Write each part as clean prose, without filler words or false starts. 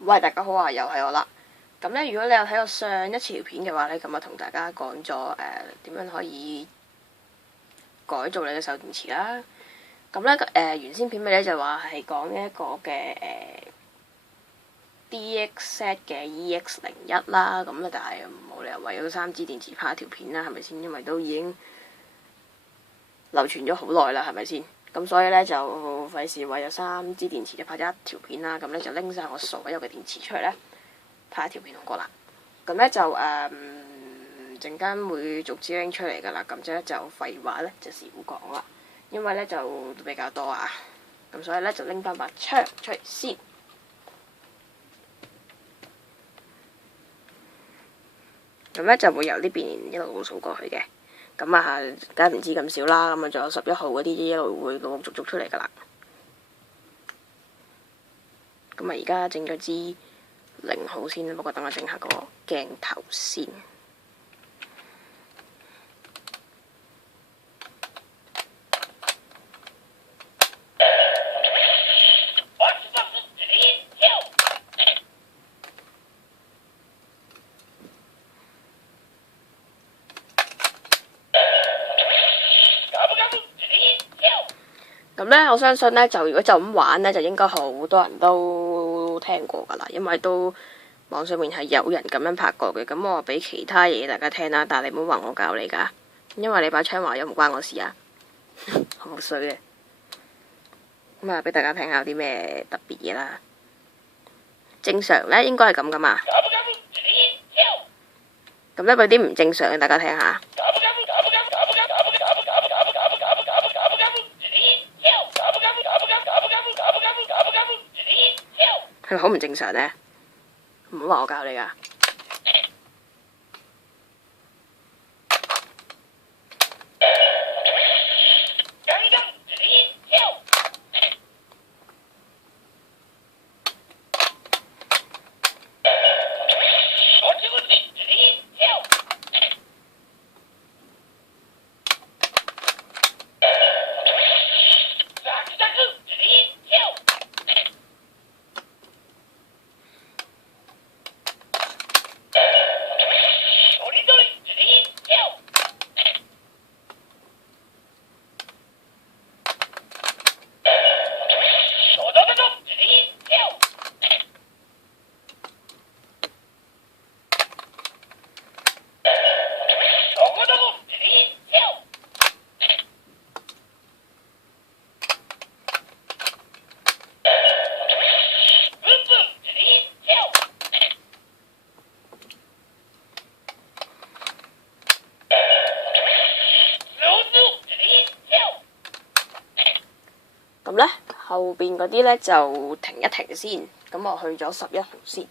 喂，大家好啊，又係我啦。咁咧，如果你有睇過上一次條片嘅話咧，咁我同大家講咗點樣可以改造你嘅手電池啦。咁咧原先片尾咧就話係講呢一個嘅DXZ 嘅 EX01啦。咁咧但係冇理由為咗3支電池拍一條片啦，係咪先？因為都已經流傳咗好耐啦，係咪先？咁所以咧就費事為咗3支電池就拍咗一條片啦。咁咧就拎晒我所有嘅電池出嚟咧，拍一條片好過啦。咁咧就陣間會逐支拎出嚟噶啦。咁即係就廢話咧就少講啦，因為咧就比較多啊。咁所以咧就拎翻把槍出嚟先。咁咧就會由呢邊一路數過去嘅。咁啊，梗係唔知咁少啦。咁啊，仲有11號嗰啲一路會陸陸續續出嚟噶啦。咁啊，而家整咗支0號先，不過等我整下個鏡頭先。咁咧，我相信咧，就如果就咁玩咧，就應該好多人都聽過噶啦，因為都網上面係有人咁樣拍過嘅。咁我俾其他嘢大家聽啦，但係你唔好話我教你噶，因為你把槍話又唔關我事啊，好衰嘅。咁啊，俾大家聽下有啲咩特別嘢啦。正常咧應該係咁噶嘛。咁咧嗰啲唔正常嘅，大家聽下。係咪好唔正常呢？唔好話我教你噶。咁咧後邊嗰啲咧就停一停先。咁我去咗11號先。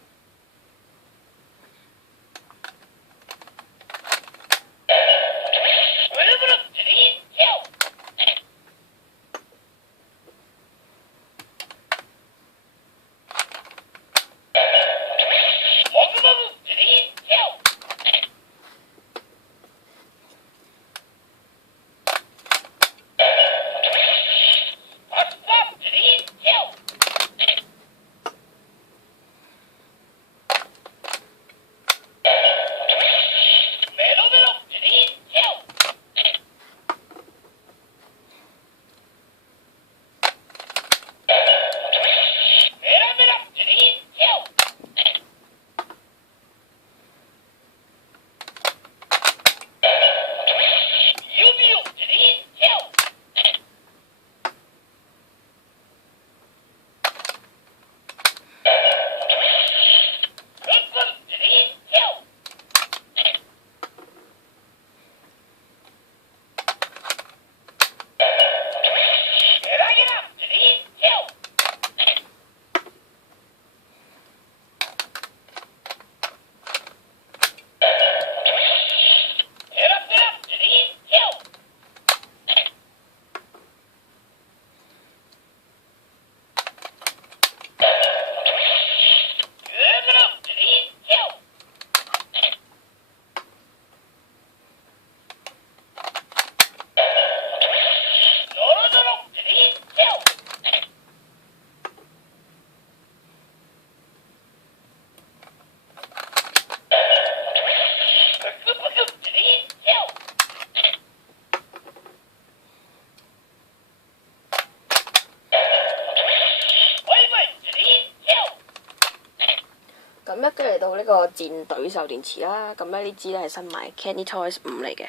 咁咧跟住嚟到呢個戰隊手電池啦，咁咧呢支咧係新買 Candy Toys 5嚟嘅，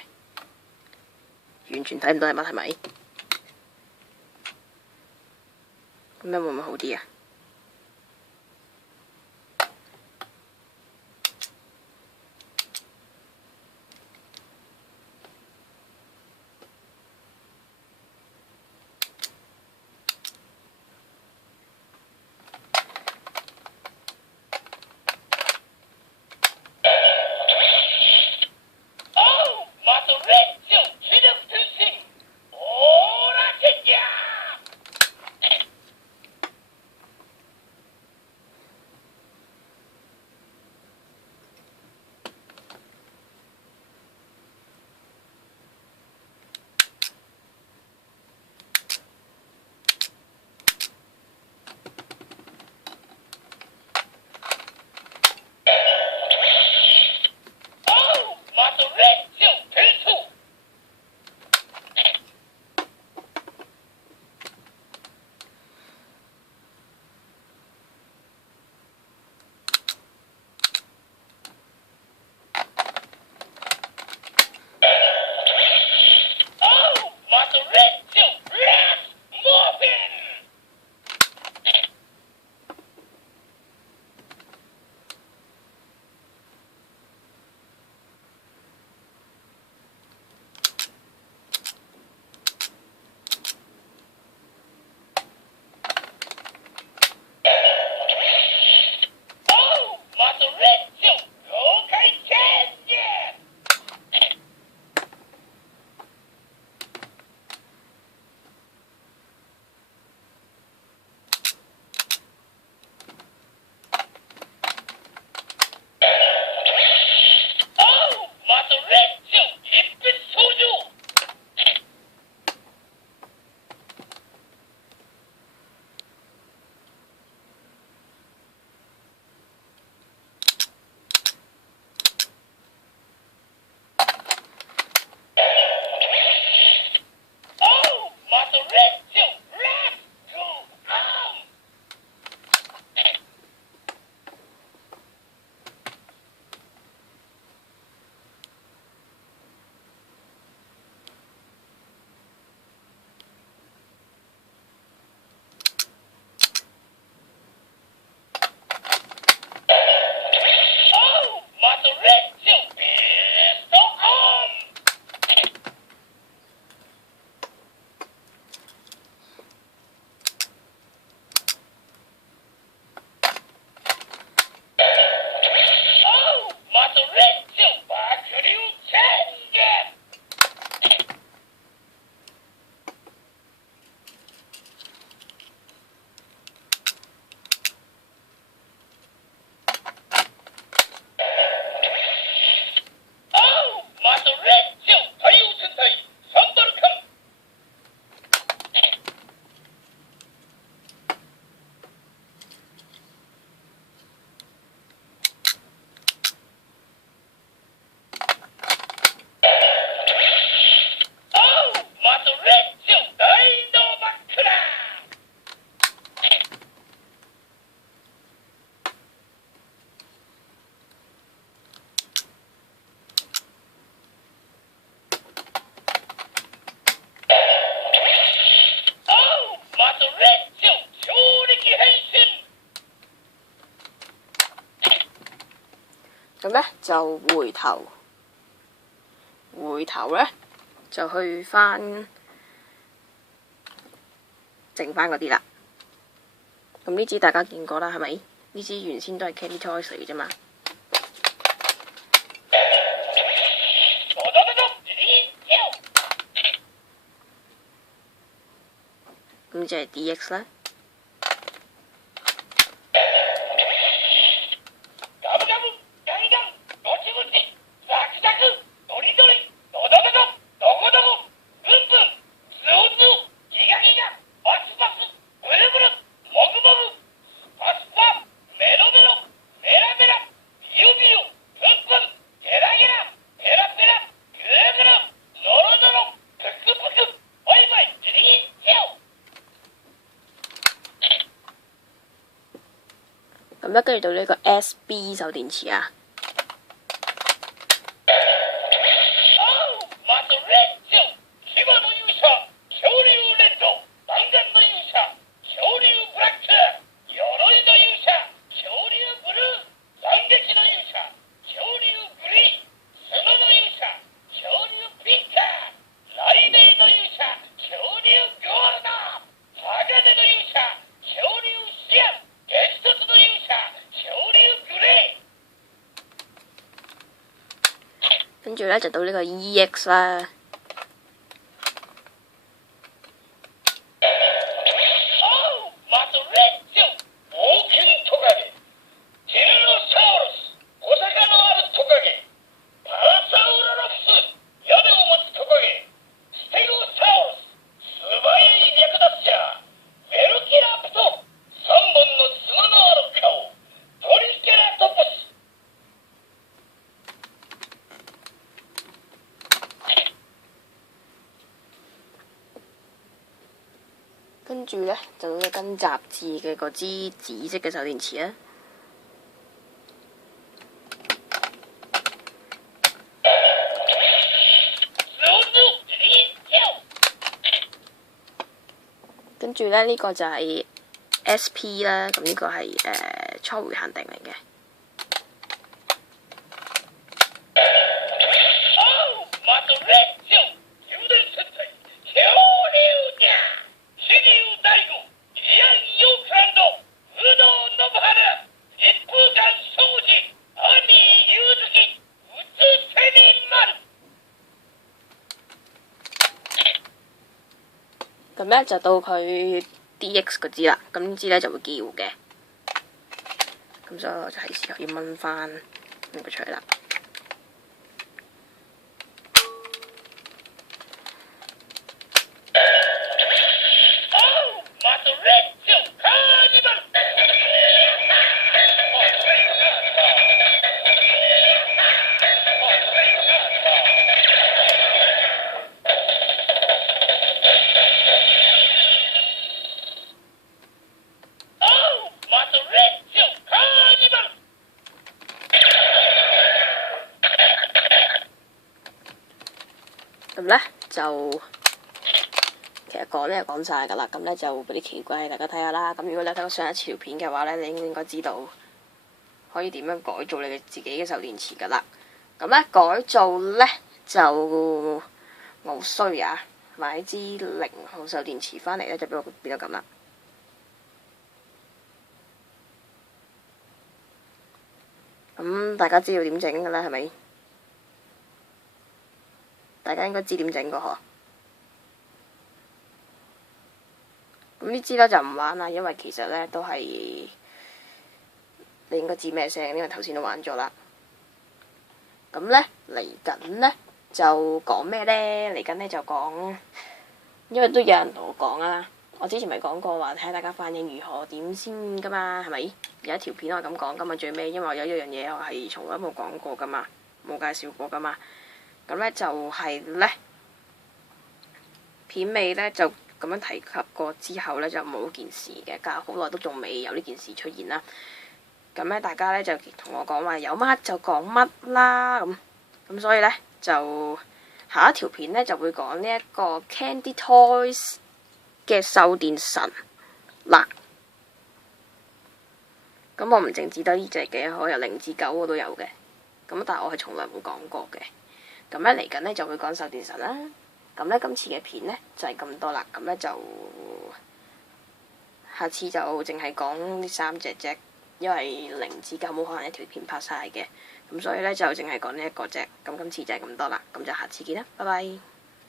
完全睇唔到係乜，係咪？咁樣會唔會好啲啊？咁咧就回頭咧就去翻剩翻嗰啲啦。咁呢支大家見過啦，係咪？呢支原先都係 Candy Toys 嚟嘅啫嘛。咁就係 DX 啦。咁咧跟住到呢個 SB 手電池啊。跟住咧就到呢個 EX 啦。跟住咧就到跟雜誌嘅嗰支紫色嘅手電池啦。跟住咧呢個就係 SP 啦，咁呢個係初回限定嚟嘅。咁咧就到佢 DX 嗰支啦，咁呢支咧就會叫嘅，咁所以我就係時候要掹翻呢個出嚟啦。咁咧就其實講咧就講晒㗎啦，咁咧就嗰啲奇怪大家睇下啦。咁如果你睇過上一次條片嘅話咧，你應該知道可以點樣改造你自己嘅手電池㗎啦。咁咧改造咧就我衰啊，買支0號手電池翻嚟咧就俾我變到咁啦。咁大家知道點整㗎啦，係咪？大家應該知點整個嗬。咁呢支咧就唔玩啦，因為其實咧都係你應該知咩聲，因為頭先都玩咗啦。咁咧嚟緊咧就講咩咧？嚟緊咧就講，因為都有人同我講啊。我之前咪講過話睇下大家反應如何點先噶嘛，係咪？有一條片我係咁講噶嘛，最尾因為我有一樣嘢我係從來冇講過噶嘛，冇介紹過噶嘛。咁咧就係咧片尾咧就咁樣提及過之後咧就冇件事嘅，隔好耐都仲未有呢件事出現啦。咁咧大家咧就同我講話有乜就講乜啦，咁所以咧就下一條片咧就會講呢一個 Candy Toys 嘅獸電神啦。咁我唔淨止得呢隻嘅，我由0至9我都有嘅。咁但係我係從來冇講過嘅。咁咧嚟緊咧就會講獸電神啦。咁咧今次嘅片咧就係咁多啦。咁咧就下次就淨係講呢3隻啫，因為0至9冇可能一條片拍晒嘅。咁所以咧就淨係講呢一個啫。咁今次就係咁多啦。咁就下次見啦，拜拜。